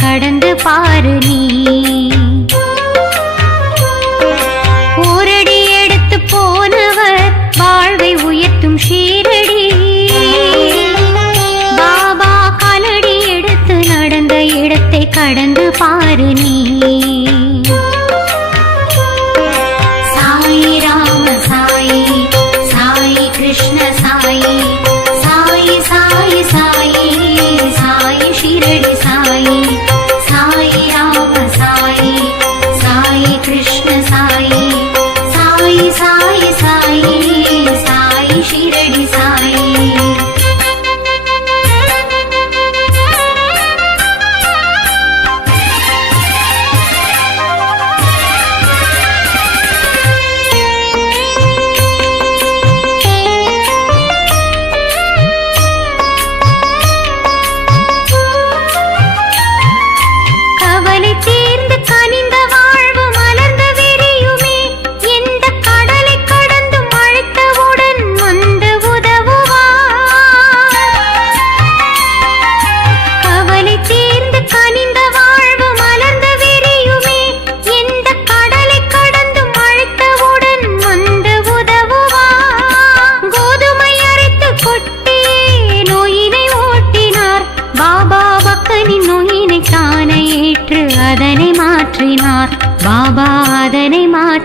கடந்து பாரு நீ. ஓரடி எடுத்து போனவர் வாழ்வை உயர்த்தும் ஷீரடி. பாபா காலடி எடுத்து நடந்த இடத்தை கடந்து பாரு நீ.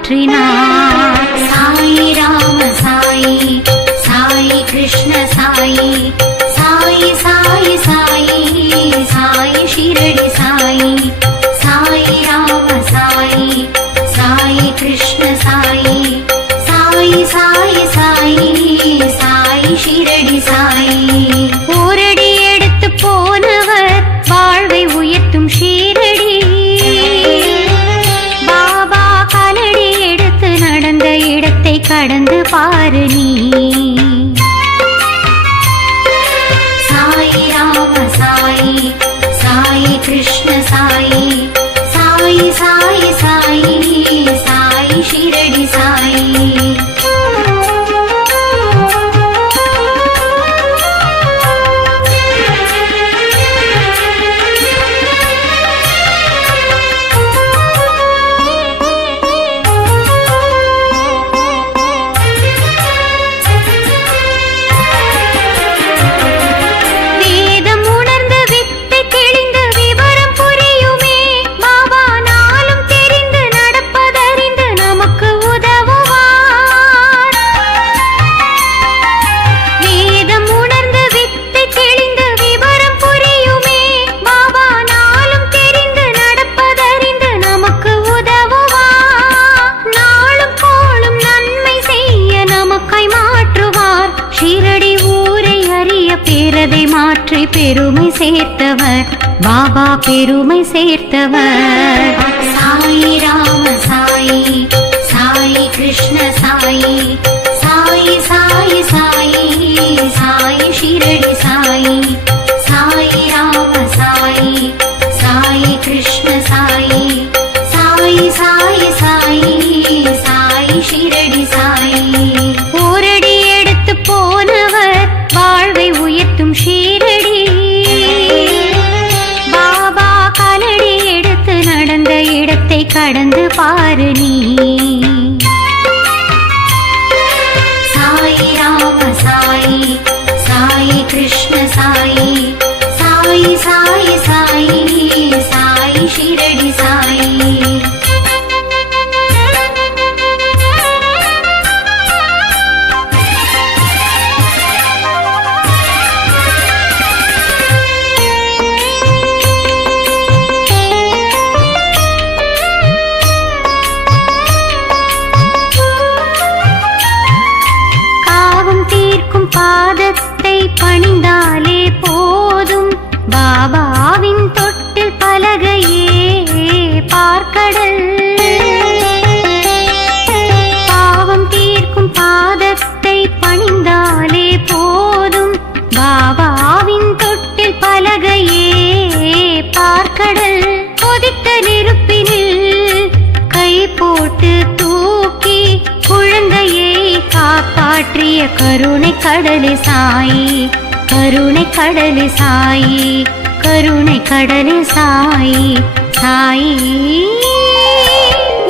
in கடந்து பாரு நீ. சாய் ராம சாய் சாய் கிருஷ்ண சாய் சாய் சாய். பட்டிரதை மாற்றி பெருமை சேர்த்தவர். பாபா பெருமை சேர்த்தவர். சாயி ராம சாயி சாயி கிருஷ்ண சாயி சாயி சாயி சாயி சாயி ஷிரடி साई राम साई साई कृष्ण साई साई साई பாவின் தொட்டில் பலகையே பார்க்கடல். பாவம் தீர்க்கும் பாதத்தை பணிந்தாலே போதும். பாபாவின் தொட்டில் பலகையே பார்க்கடல். கொதித்த நெருப்பினில் கை போட்டு தூக்கி குழந்தையை காப்பாற்றிய கருணை கடலு சாயி கருணை கடலு சாயி. கருணை கடலே சாயி சாயி.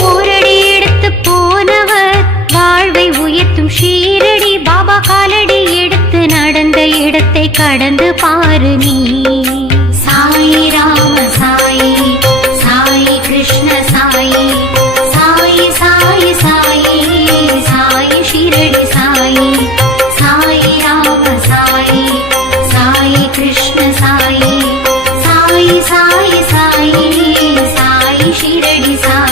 ஊரடி எடுத்து போனவர் வாழ்வை உயர்த்தும் ஷீரடி பாபா காலடி எடுத்து நடந்த இடத்தை கடந்து பாரு நீ. அடி சா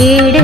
கேட